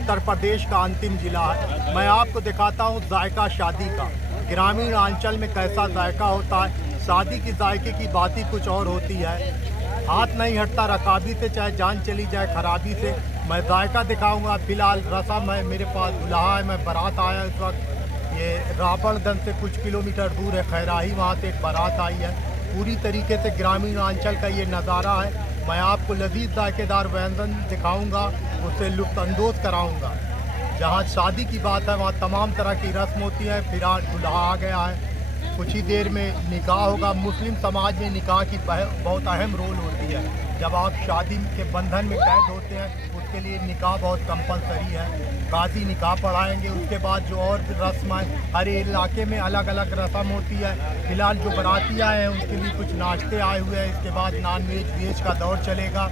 उत्तर प्रदेश का अंतिम जिला है। मैं आपको दिखाता हूँ जायका शादी का। ग्रामीण अंचल में कैसा जायका होता है। शादी की जायके की बात ही कुछ और होती है। हाथ नहीं हटता रकाबी से, चाहे जान चली जाए खराबी से। मैं जायका दिखाऊंगा। फिलहाल रसम है, मेरे पास दुल्हा है, मैं बारात आया इस वक्त। ये रावणगंज से कुछ किलोमीटर दूर है खैराही, वहाँ से एक बारात आई है। पूरी तरीके से ग्रामीण अंचल का ये नज़ारा है। मैं आपको लजीज जायकेदार व्यंजन दिखाऊंगा, उससे लुत्फानंदोज कराऊंगा। जहाँ शादी की बात है वहाँ तमाम तरह की रस्म होती है। फिलहाल दुल्हा आ गया है, कुछ ही देर में निकाह होगा। मुस्लिम समाज में निकाह की बहुत अहम रोल होती है। जब आप शादी के बंधन में कैद होते हैं उसके लिए निकाह बहुत कंपलसरी है। काजी निकाह पढ़ाएंगे। उसके बाद जो और रस्म है, हर इलाके में अलग अलग रस्म होती है। फिलहाल जो बाराती आए हैं उनके लिए कुछ नाश्ते आए हुए हैं। इसके बाद नॉन वेज वेज का दौर चलेगा।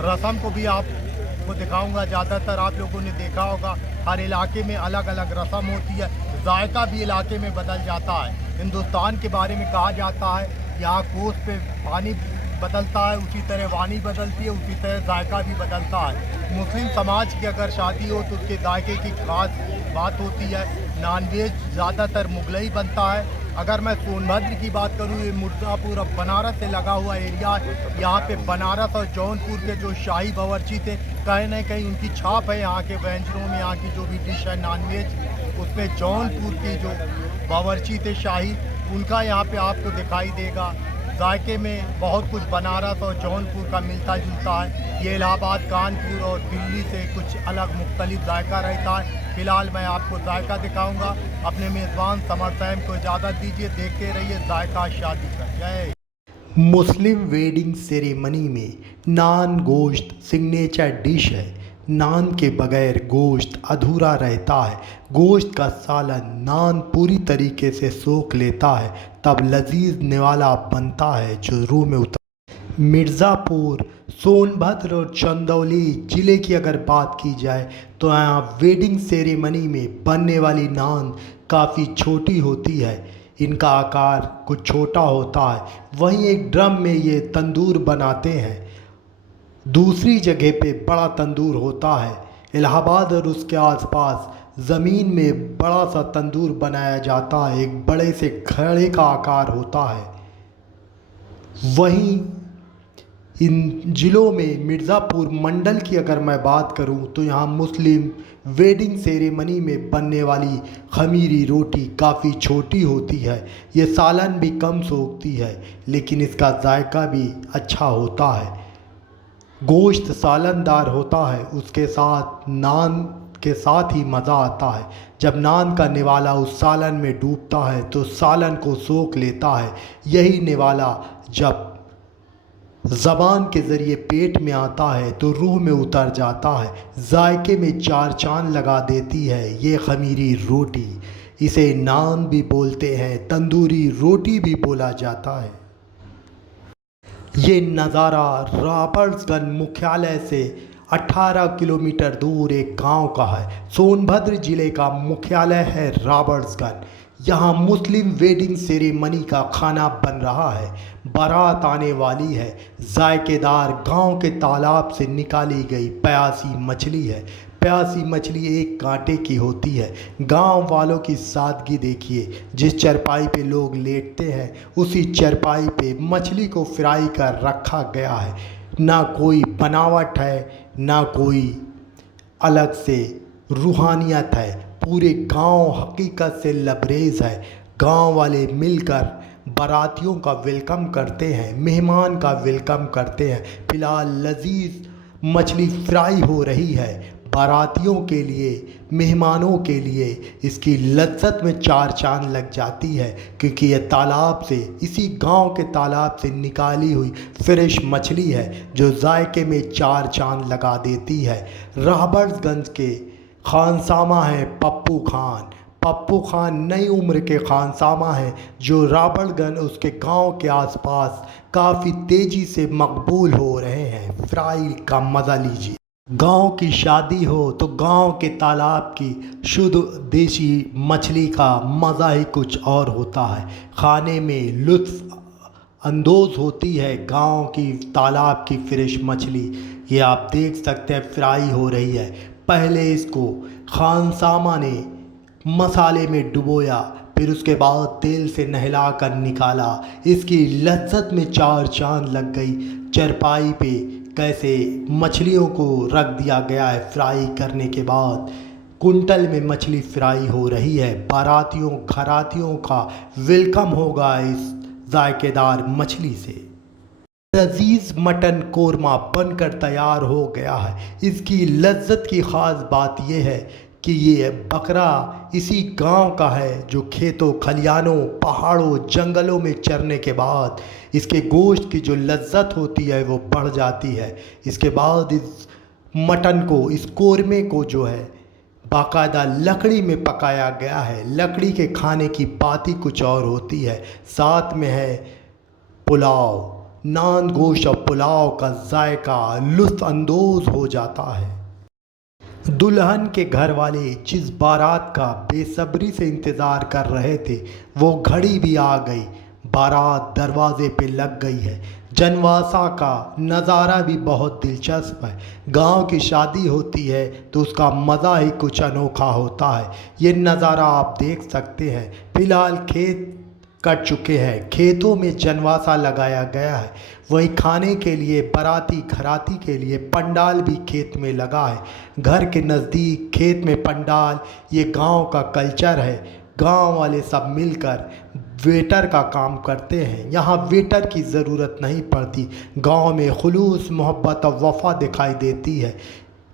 रस्म को भी आपको दिखाऊंगा। ज़्यादातर आप लोगों ने देखा होगा हर इलाके में अलग अलग रस्म होती है। जायका भी इलाके में बदल जाता है। हिंदुस्तान के बारे में कहा जाता है यहाँ कोस पे पानी बदलता है, उसी तरह वाणी बदलती है, उसी तरह जायका भी बदलता है। मुस्लिम समाज की अगर शादी हो तो उसके जायके की खास बात होती है। नॉनवेज ज़्यादातर मुगलई बनता है। अगर मैं सोनभद्र की बात करूँ, ये मिर्ज़ापुर अब बनारस से लगा हुआ एरिया है। यहाँ पे बनारस और जौनपुर के जो शाही बावर्ची थे, कहीं ना कहीं उनकी छाप है यहाँ के व्यंजनों में। यहाँ की जो भी डिश है नॉनवेज, उसमें जौनपुर की जो बावर्ची थे शाही, उनका यहाँ पे आपको दिखाई देगा। जायके में बहुत कुछ बनारस और जौनपुर का मिलता जुलता है। ये इलाहाबाद, कानपुर और दिल्ली से कुछ अलग मुख्तलिफ जायका रहता है। फिलहाल मैं आपको जायका दिखाऊंगा। अपने मेज़बान समर सैम को इजाज़त दीजिए। देखते रहिए जायका शादी का। जय। मुस्लिम वेडिंग सेरेमनी में नान गोश्त सिग्नेचर डिश है। नान के बगैर गोश्त अधूरा रहता है। गोश्त का सालन नान पूरी तरीके से सोख लेता है, तब लजीज निवाला बनता है जो रूह में उतर। मिर्ज़ापुर, सोनभद्र और चंदौली ज़िले की अगर बात की जाए तो यहाँ वेडिंग सेरेमनी में बनने वाली नान काफ़ी छोटी होती है। इनका आकार कुछ छोटा होता है। वहीं एक ड्रम में ये तंदूर बनाते हैं। दूसरी जगह पे बड़ा तंदूर होता है। इलाहाबाद और उसके आसपास ज़मीन में बड़ा सा तंदूर बनाया जाता है, एक बड़े से घड़े का आकार होता है। वहीं इन ज़िलों में मिर्ज़ापुर मंडल की अगर मैं बात करूं तो यहाँ मुस्लिम वेडिंग सेरेमनी में बनने वाली खमीरी रोटी काफ़ी छोटी होती है। ये सालन भी कम सोखती है, लेकिन इसका जायका भी अच्छा होता है। गोश्त सालनदार होता है, उसके साथ नान के साथ ही मज़ा आता है। जब नान का निवाला उस सालन में डूबता है तो सालन को सोख लेता है। यही निवाला जब ज़बान के ज़रिए पेट में आता है तो रूह में उतर जाता है। जायके में चार चांद लगा देती है ये खमीरी रोटी। इसे नान भी बोलते हैं, तंदूरी रोटी भी बोला जाता है। ये नज़ारा राबर्ट्सगंज मुख्यालय से 18 किलोमीटर दूर एक गांव का है। सोनभद्र ज़िले का मुख्यालय है राबर्ट्सगंज। यहाँ मुस्लिम वेडिंग सेरेमनी का खाना बन रहा है। बारात आने वाली है। जायकेदार गांव के तालाब से निकाली गई प्यासी मछली है। प्यासी मछली एक कांटे की होती है। गांव वालों की सादगी देखिए। जिस चरपाई पे लोग लेटते हैं उसी चरपाई पे मछली को फ्राई कर रखा गया है। ना कोई बनावट है, ना कोई अलग से रूहानियत है। पूरे गांव हकीकत से लबरेज है। गांव वाले मिलकर बारातियों का वेलकम करते हैं, मेहमान का वेलकम करते हैं। फिलहाल लजीज मछली फ्राई हो रही है। बारातियों के लिए, मेहमानों के लिए इसकी लज्जत में चार चांद लग जाती है, क्योंकि यह तालाब से, इसी गांव के तालाब से निकाली हुई फ्रेश मछली है जो जायके में चार चांद लगा देती है। राबर्ट्सगंज के खानसामा है पप्पू खान। पप्पू खान नई उम्र के खानसामा हैं जो राबर्ट्सगंज उसके गांव के आसपास काफ़ी तेज़ी से मकबूल हो रहे हैं। फ्राई का मज़ा लीजिए। गांव की शादी हो तो गांव के तालाब की शुद्ध देसी मछली का मज़ा ही कुछ और होता है। खाने में लुत्फ़ अंदोज़ होती है गांव की तालाब की फ्रेश मछली। ये आप देख सकते हैं फ्राई हो रही है। पहले इसको खानसामा ने मसाले में डुबोया, फिर उसके बाद तेल से नहला कर निकाला। इसकी लज्जत में चार चांद लग गई। चरपाई पे कैसे मछलियों को रख दिया गया है फ्राई करने के बाद। कुंटल में मछली फ्राई हो रही है। बारातियों घरातियों का वेलकम होगा इस जायकेदार मछली से। लजीज मटन कोरमा बनकर तैयार हो गया है। इसकी लज्जत की ख़ास बात यह है कि ये बकरा इसी गांव का है जो खेतों खलियानों पहाड़ों जंगलों में चरने के बाद इसके गोश्त की जो लज्जत होती है वो बढ़ जाती है। इसके बाद इस मटन को, इस कोरमे को जो है बाकायदा लकड़ी में पकाया गया है। लकड़ी के खाने की बात ही कुछ और होती है। साथ में है पुलाव, नान गोश्त और पुलाव का जायका लुत्फ़ अंदोज़ हो जाता है। दुल्हन के घर वाले जिस बारात का बेसब्री से इंतज़ार कर रहे थे वो घड़ी भी आ गई। बारात दरवाजे पे लग गई है। जनवासा का नज़ारा भी बहुत दिलचस्प है। गांव की शादी होती है तो उसका मज़ा ही कुछ अनोखा होता है। ये नज़ारा आप देख सकते हैं। फ़िलहाल खेत कट चुके हैं, खेतों में जनवासा लगाया गया है। वहीं खाने के लिए बाराती घराती के लिए पंडाल भी खेत में लगा है। घर के नज़दीक खेत में पंडाल, ये गांव का कल्चर है। गांव वाले सब मिलकर वेटर का काम करते हैं। यहाँ वेटर की ज़रूरत नहीं पड़ती। गांव में खुलूस मोहब्बत और वफ़ा दिखाई देती है।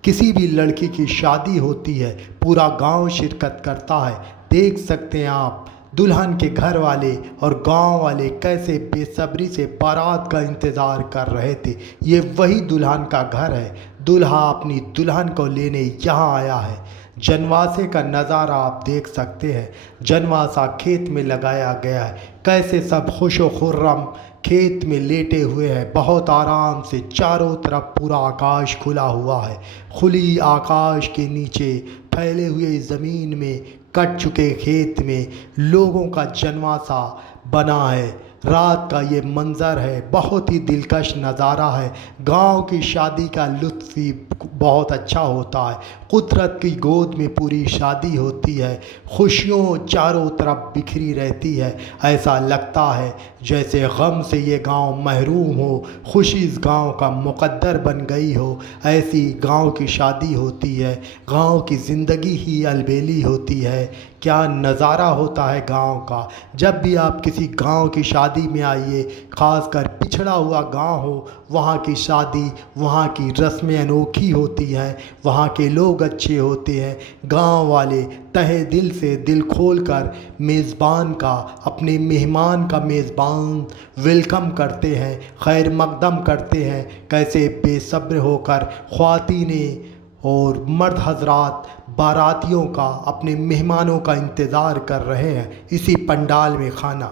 किसी भी लड़की की शादी होती है पूरा गांव शिरकत करता है। देख सकते हैं आप दुल्हन के घर वाले और गांव वाले कैसे बेसब्री से बारात का इंतज़ार कर रहे थे। ये वही दुल्हन का घर है। दूल्हा अपनी दुल्हन को लेने यहाँ आया है। जनवासे का नज़ारा आप देख सकते हैं। जनवासा खेत में लगाया गया है। कैसे सब खुश व खुर्रम खेत में लेटे हुए हैं, बहुत आराम से। चारों तरफ पूरा आकाश खुला हुआ है। खुली आकाश के नीचे फैले हुए ज़मीन में कट चुके खेत में लोगों का जनवासा बना है। रात का ये मंज़र है, बहुत ही दिलकश नज़ारा है। गांव की शादी का लुत्फ़ ही बहुत अच्छा होता है। कुदरत की गोद में पूरी शादी होती है। खुशियों चारों तरफ बिखरी रहती है। ऐसा लगता है जैसे गम से ये गांव महरूम हो, खुशी इस गांव का मुक़द्दर बन गई हो। ऐसी गांव की शादी होती है। गांव की ज़िंदगी ही अलबेली होती है। क्या नज़ारा होता है गांव का। जब भी आप किसी गांव की शादी में आइए, ख़ासकर पिछड़ा हुआ गांव हो, वहाँ की शादी, वहाँ की रस्में अनोखी होती हैं। वहाँ के लोग अच्छे होते हैं। गांव वाले तहे दिल से दिल खोलकर मेज़बान का, अपने मेहमान का मेज़बान वेलकम करते हैं, खैर मकदम करते हैं। कैसे बेसब्र होकर ख़वातीनें और मर्द हजरात बारातियों का, अपने मेहमानों का इंतज़ार कर रहे हैं इसी पंडाल में खाना।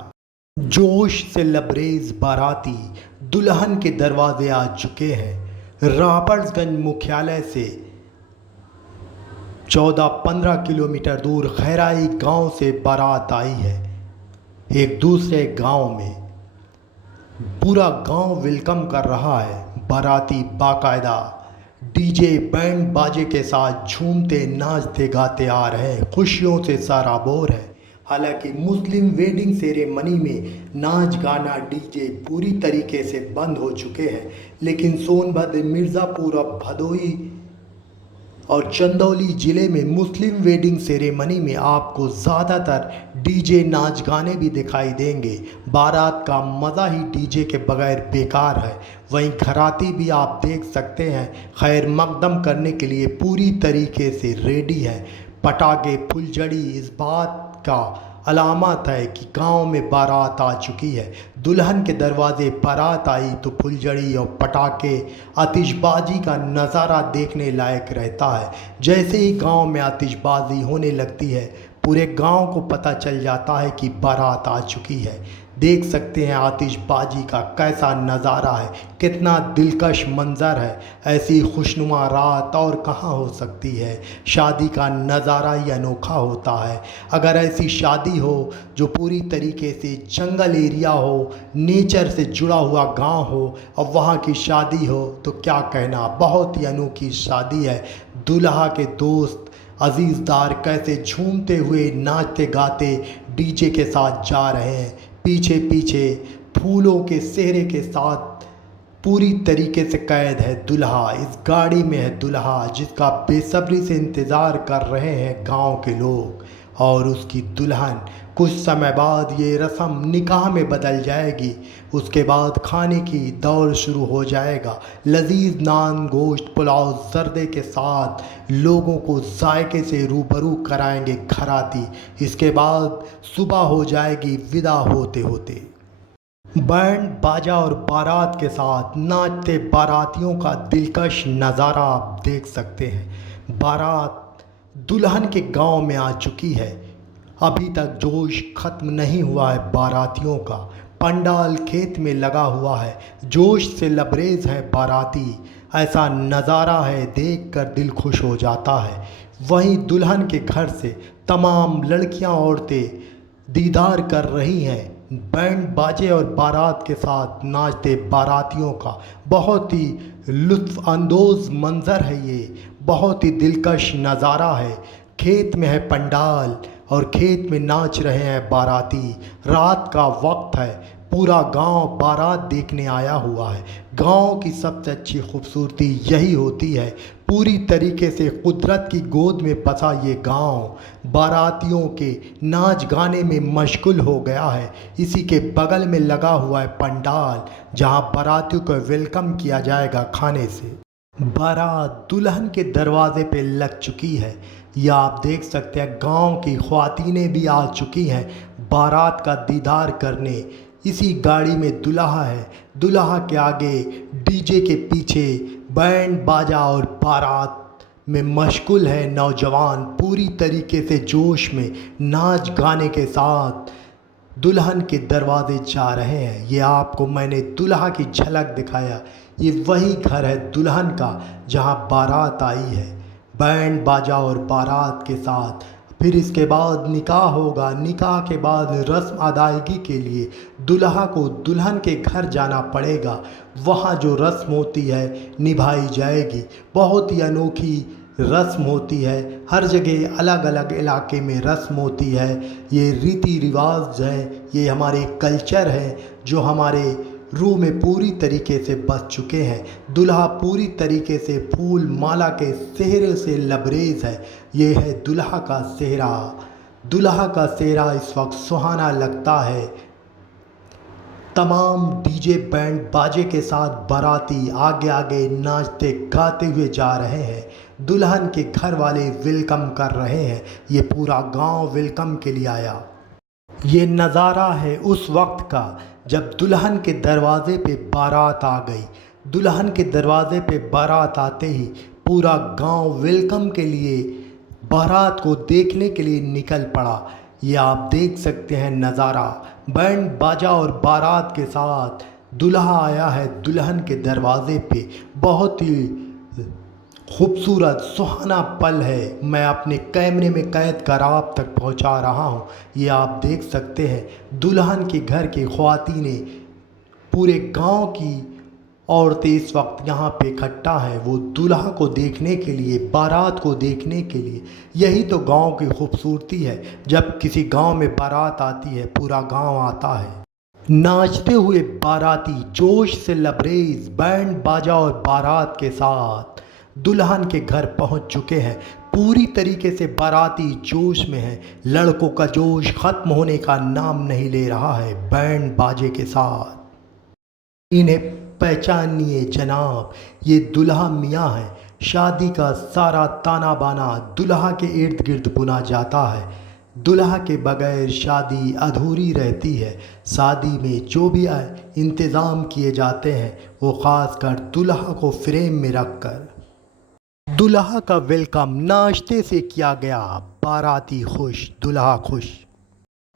जोश से लबरेज बाराती दुल्हन के दरवाजे आ चुके हैं। रॉबर्ट्सगंज मुख्यालय से 14-15 किलोमीटर दूर खैराई गांव से बारात आई है। एक दूसरे गांव में पूरा गांव वेलकम कर रहा है। बाराती बाकायदा डीजे बैंड बाजे के साथ झूमते नाचते गाते आ रहे हैं, खुशियों से सराबोर है। हालांकि मुस्लिम वेडिंग सेरेमनी में नाच गाना डीजे पूरी तरीके से बंद हो चुके हैं, लेकिन सोनभद्र, मिर्ज़ापुर और भदोही और चंदौली ज़िले में मुस्लिम वेडिंग सेरेमनी में आपको ज़्यादातर डीजे नाच गाने भी दिखाई देंगे। बारात का मज़ा ही डीजे के बगैर बेकार है। वहीं घराती भी आप देख सकते हैं खैर मकदम करने के लिए पूरी तरीके से रेडी है। पटाखे फुलझड़ी इस बात का अलामत है कि गांव में बारात आ चुकी है। दुल्हन के दरवाजे बारात आई तो फुलझड़ी और पटाखे, आतिशबाजी का नज़ारा देखने लायक रहता है। जैसे ही गांव में आतिशबाजी होने लगती है पूरे गांव को पता चल जाता है कि बारात आ चुकी है। देख सकते हैं आतिशबाजी का कैसा नज़ारा है, कितना दिलकश मंज़र है। ऐसी खुशनुमा रात और कहाँ हो सकती है। शादी का नज़ारा ही अनोखा होता है। अगर ऐसी शादी हो जो पूरी तरीके से जंगल एरिया हो, नेचर से जुड़ा हुआ गांव हो और वहाँ की शादी हो तो क्या कहना, बहुत ही अनोखी शादी है। दुल्हा के दोस्त अजीज़दार कैसे झूमते हुए नाचते गाते डीजे के साथ जा रहे हैं। पीछे पीछे फूलों के सेहरे के साथ पूरी तरीके से कैद है दुल्हा। इस गाड़ी में है दुल्हा जिसका बेसब्री से इंतज़ार कर रहे हैं गांव के लोग और उसकी दुल्हन। कुछ समय बाद ये रस्म निकाह में बदल जाएगी। उसके बाद खाने की दौर शुरू हो जाएगा। लजीज नान, गोश्त, पुलाव, जर्दे के साथ लोगों को जायके से रूबरू कराएंगे घराती। इसके बाद सुबह हो जाएगी विदा होते होते। बैंड बाजा और बारात के साथ नाचते बारातियों का दिलकश नज़ारा आप देख सकते हैं। बारात दुल्हन के गांव में आ चुकी है। अभी तक जोश ख़त्म नहीं हुआ है बारातियों का। पंडाल खेत में लगा हुआ है, जोश से लबरेज है बाराती। ऐसा नज़ारा है देखकर दिल खुश हो जाता है। वहीं दुल्हन के घर से तमाम लड़कियां औरतें दीदार कर रही हैं। बैंड बाजे और बारात के साथ नाचते बारातियों का बहुत ही लुत्फ़ अंदोज़ मंज़र है ये, बहुत ही दिलकश नज़ारा है। खेत में है पंडाल और खेत में नाच रहे हैं बाराती। रात का वक्त है, पूरा गांव बारात देखने आया हुआ है। गांव की सबसे अच्छी खूबसूरती यही होती है। पूरी तरीके से कुदरत की गोद में बसा ये गांव बारातियों के नाच गाने में मशगूल हो गया है। इसी के बगल में लगा हुआ है पंडाल जहां बारातियों को वेलकम किया जाएगा खाने से। बारात दुल्हन के दरवाजे पे लग चुकी है। यह आप देख सकते हैं गांव की ख्वातीनें भी आ चुकी हैं बारात का दीदार करने। इसी गाड़ी में दुल्हा है, दुल्हा के आगे डीजे के पीछे बैंड बाजा और बारात में मशगूल है नौजवान। पूरी तरीके से जोश में नाच गाने के साथ दुल्हन के दरवाजे जा रहे हैं। ये आपको मैंने दुल्हा की झलक दिखाया। ये वही घर है दुल्हन का जहां बारात आई है बैंड बाजा और बारात के साथ। फिर इसके बाद निकाह होगा। निकाह के बाद रस्म अदायगी के लिए दुल्हा को दुल्हन के घर जाना पड़ेगा। वहाँ जो रस्म होती है निभाई जाएगी। बहुत ही अनोखी रस्म होती है। हर जगह अलग अलग इलाके में रस्म होती है। ये रीति रिवाज है, ये हमारे कल्चर है जो हमारे रूह में पूरी तरीके से बस चुके हैं। दुल्हा पूरी तरीके से फूल माला के सेहरे से लबरेज है। ये है दुल्हा का सेहरा। दुल्हा का सेहरा इस वक्त सुहाना लगता है। तमाम डीजे बैंड बाजे के साथ बाराती आगे आगे नाचते गाते हुए जा रहे हैं। दुल्हन के घर वाले वेलकम कर रहे हैं। ये पूरा गांव वेलकम के लिए आया। ये नज़ारा है उस वक्त का जब दुल्हन के दरवाज़े पे बारात आ गई। दुल्हन के दरवाज़े पे बारात आते ही पूरा गांव वेलकम के लिए बारात को देखने के लिए निकल पड़ा। ये आप देख सकते हैं नज़ारा। बैंड बाजा और बारात के साथ दुल्हा आया है दुल्हन के दरवाज़े पे। बहुत ही खूबसूरत सुहाना पल है। मैं अपने कैमरे में कैद कर आप तक पहुंचा रहा हूं। ये आप देख सकते हैं दुल्हन के घर की ख्वातीनें, पूरे गांव की औरतें इस वक्त यहाँ पे इकट्ठा हैं। वो दुल्हा को देखने के लिए, बारात को देखने के लिए। यही तो गांव की खूबसूरती है। जब किसी गांव में बारात आती है पूरा गांव आता है। नाचते हुए बाराती जोश से लबरेज बैंड बाजा और बारात के साथ दुल्हन के घर पहुंच चुके हैं। पूरी तरीके से बाराती जोश में है। लड़कों का जोश ख़त्म होने का नाम नहीं ले रहा है। बैंड बाजे के साथ इन्हें पहचानिए जनाब, ये दुल्हा मियाँ है। शादी का सारा ताना बाना दुल्हा के इर्द गिर्द बुना जाता है। दुल्हा के बगैर शादी अधूरी रहती है। शादी में जो भी इंतज़ाम किए जाते हैं वो ख़ास कर दुल्हा को फ्रेम में रख कर दुल्हा का वेलकम नाश्ते से किया गया। बाराती खुश, दुल्हा खुश।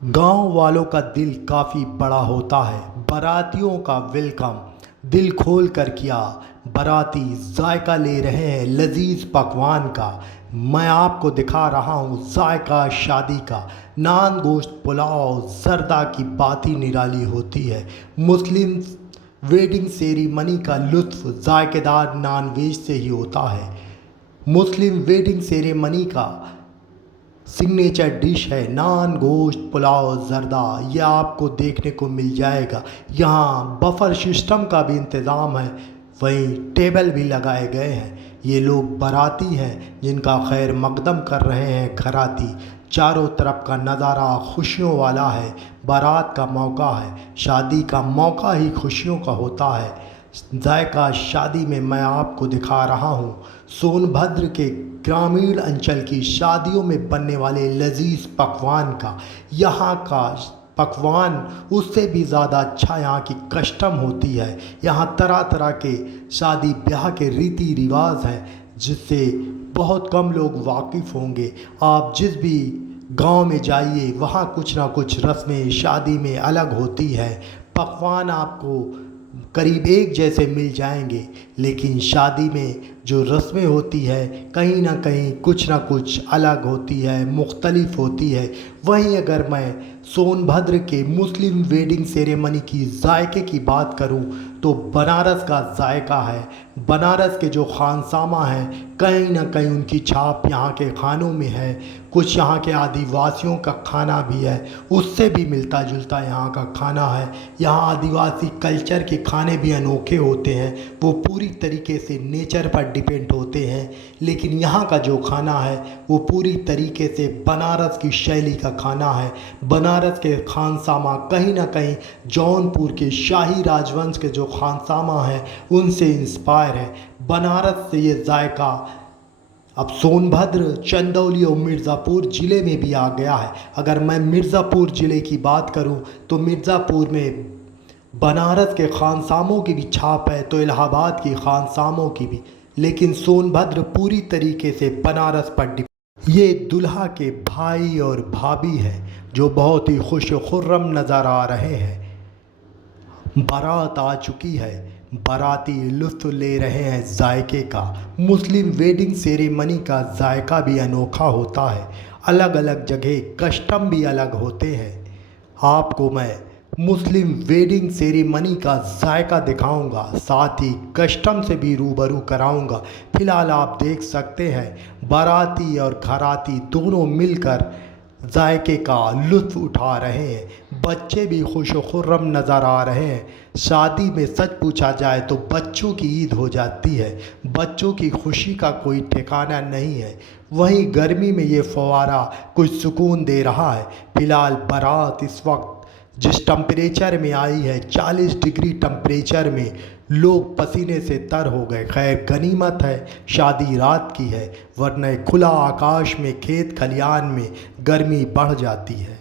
गांव वालों का दिल काफ़ी बड़ा होता है। बारातियों का वेलकम दिल खोल कर किया। बाराती जायका ले रहे हैं लजीज पकवान का। मैं आपको दिखा रहा हूँ जायका शादी का। नान, गोश्त, पुलाव, जर्दा की बात ही निराली होती है। मुस्लिम वेडिंग सेरेमनी का लुत्फ़ जायकेदार नॉन वेज से ही होता है। मुस्लिम वेडिंग सेरेमनी का सिग्नेचर डिश है नान, गोश्त, पुलाव, जर्दा। यह आपको देखने को मिल जाएगा। यहाँ बफर सिस्टम का भी इंतज़ाम है, वहीं टेबल भी लगाए गए हैं। ये लोग बाराती हैं जिनका खैर मकदम कर रहे हैं घराती। चारों तरफ का नज़ारा खुशियों वाला है। बारात का मौका है, शादी का मौका ही खुशियों का होता है। जायका शादी में मैं आपको दिखा रहा हूँ सोनभद्र के ग्रामीण अंचल की शादियों में बनने वाले लजीज पकवान का। यहाँ का पकवान उससे भी ज़्यादा अच्छा यहाँ की कस्टम होती है। यहाँ तरह तरह के शादी ब्याह के रीति रिवाज हैं जिससे बहुत कम लोग वाकिफ़ होंगे। आप जिस भी गांव में जाइए वहाँ कुछ ना कुछ रस्में शादी में अलग होती है। पकवान आपको करीब एक जैसे मिल जाएंगे, लेकिन शादी में जो रस्में होती है कहीं ना कहीं कुछ ना कुछ अलग होती है, मुख्तलिफ होती है। वहीं अगर मैं सोनभद्र के मुस्लिम वेडिंग सेरेमनी की जायके की बात करूं तो बनारस का जायका है। बनारस के जो खानसामा हैं कहीं ना कहीं उनकी छाप यहाँ के खानों में है। कुछ यहाँ के आदिवासियों का खाना भी है, उससे भी मिलता जुलता यहाँ का खाना है। यहाँ आदिवासी कल्चर के खाने भी अनोखे होते हैं, वो पूरी तरीके से नेचर पर डिपेंड होते हैं। लेकिन यहाँ का जो खाना है वो पूरी तरीके से बनारस की शैली का खाना है। बनारस के खानसामा कहीं ना कहीं जौनपुर के शाही राजवंश के जो खानसामा हैं उनसे इंस्पायर है। बनारस से ये जायका अब सोनभद्र, चंदौली और मिर्ज़ापुर ज़िले में भी आ गया है। अगर मैं मिर्ज़ापुर ज़िले की बात करूं तो मिर्ज़ापुर में बनारस के खानसामों की भी छाप है, तो इलाहाबाद की खानसामों की भी, लेकिन सोनभद्र पूरी तरीके से बनारस पर ये दुल्हा के भाई और भाभी हैं जो बहुत ही खुश खुर्रम नज़र आ रहे हैं। बारात आ चुकी है, बाराती लुत्फ़ ले रहे हैं जायके का। मुस्लिम वेडिंग सेरेमनी का जायका भी अनोखा होता है, अलग अलग जगह कस्टम भी अलग होते हैं। आपको मैं मुस्लिम वेडिंग सेरेमनी का जायका दिखाऊंगा, साथ ही कस्टम से भी रूबरू कराऊंगा। फ़िलहाल आप देख सकते हैं बाराती और घराती दोनों मिलकर जायके का लुत्फ़ उठा रहे हैं। बच्चे भी खुश खुर्रम नज़र आ रहे हैं। शादी में सच पूछा जाए तो बच्चों की ईद हो जाती है। बच्चों की खुशी का कोई ठिकाना नहीं है। वहीं गर्मी में ये फव्वारा कुछ सुकून दे रहा है। फ़िलहाल बारात इस वक्त जिस टेम्परेचर में आई है 40 डिग्री टेम्परेचर में लोग पसीने से तर हो गए। खैर गनीमत है शादी रात की है, वरना खुला आकाश में खेत खलियान में गर्मी बढ़ जाती है।